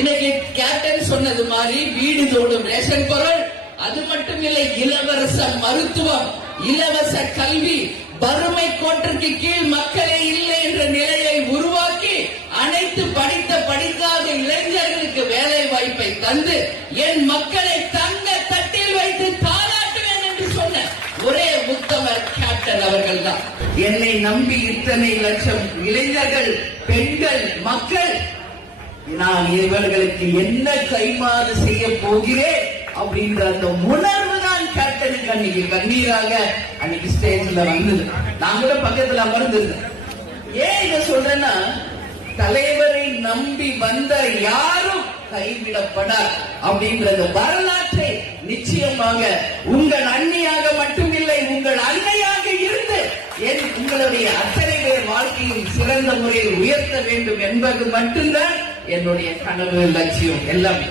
இன்னைக்கு கேப்டன் சொன்னது மாதிரி வீடு தோடும் ரேஷன் பொருள், அது மட்டும் இல்லை, இலவச மருத்துவம், இலவச கல்வி, வறுமை கோட்டிற்கு கீழ் மக்களே இல்லை என்ற நிலையை உருவாக்கி அனைத்து படித்த படிக்காத இளைஞர்களுக்கு வேலை வாய்ப்பை தந்து என் மக்களை தங்க தட்டில் வைத்து தாளாட்டுவேன் என்று சொன்ன ஒரே உத்தமர் கேப்டன் அவர்கள் தான். என்னை நம்பி இத்தனை லட்சம் இளைஞர்கள், பெண்கள், மக்கள், நான் இவர்களுக்கு என்ன கைமாறு செய்ய போகிறேன் அப்படின்ற அந்த உணர்வு தான் கேப்டனுக்கு அன்னைக்கு கண்ணீராக அன்னைக்கு ஸ்டேஜ்ல வந்தது. நான் கூட பக்கத்துல அமர்ந்திருந்தேன். ஏன் இத சொல்றேன்னா, தலைவரை நம்பி வந்த யாரும் கைவிடப்படார் அப்படின்ற வரலாற்றை நிச்சயமாக உங்கள் அண்ணியாக மட்டுமில்லை, உங்கள் அன்னையாக இருந்து உங்களுடைய அத்தனை பேர் வாழ்க்கையில் சிறந்த முறையில் உயர்த்த வேண்டும் என்பது மட்டும்தான் என்னுடைய கனவு, லட்சியம் எல்லாமே.